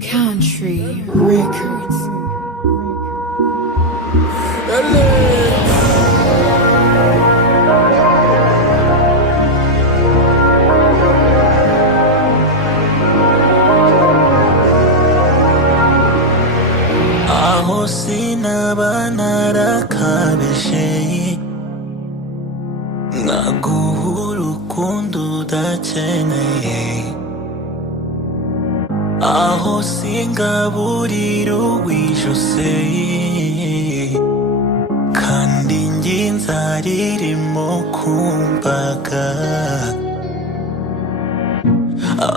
Country Records. Aho sinaba narakabije nkaguha urukundo udakeneye, aho singaburira uwijuse kandi njye inzara irimo kumbaga,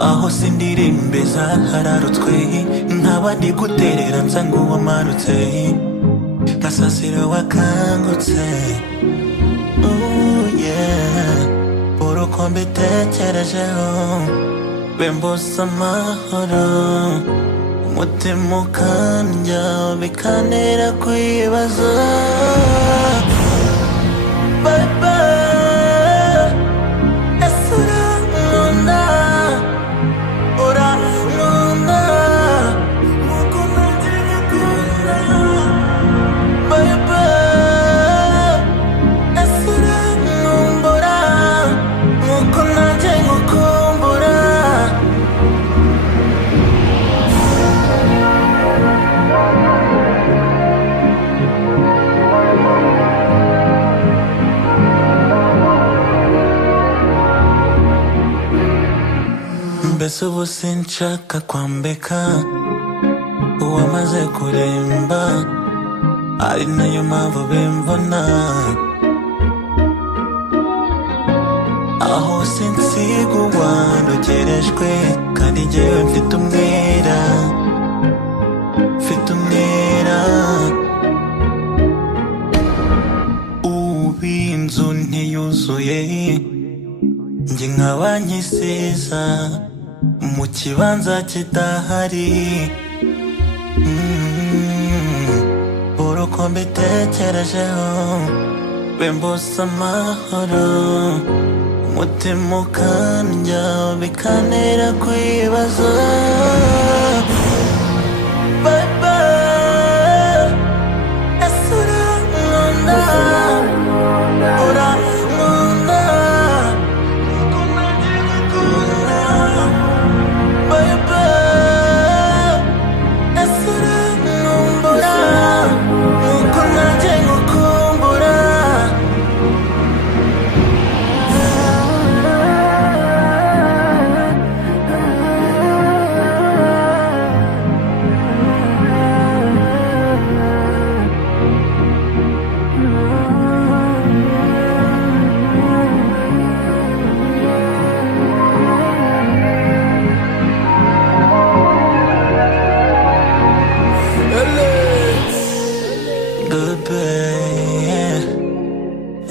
aho sindirembeza hararutswe nkaba ndi guterera nsa nk'uwamarutse nkasasira wakangutse. Uruko mbitekerejeho bembuza amahoro, umutima ukandya bikantera kwibaza. Baba, ese urankunda, urankunda nkuko nanjye ngukunda. Baba, ese urankumbura nkuko nanjye ngukumbura. Mbese ubu sinshaka kwambika uwamaze kuremba, ari nayo mpamvu bimbona, aho sinsiga uwandogerejwe kandi njyewe mfite umwera, mfite umwera. Ubu inzu ntiyuzuye njye nkaba nkisiza mu kibanza kidahari. Uruko mbitekerejeho bembuza amahoro, umutima ukandya bikantera kwibaza. Baba, ese urankunda, urankunda nkuko nanjye ngukunda. Baba, ese urankumbura nkuko nanjye ngukumbura.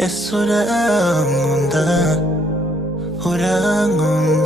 Ese urankunda, urankunda.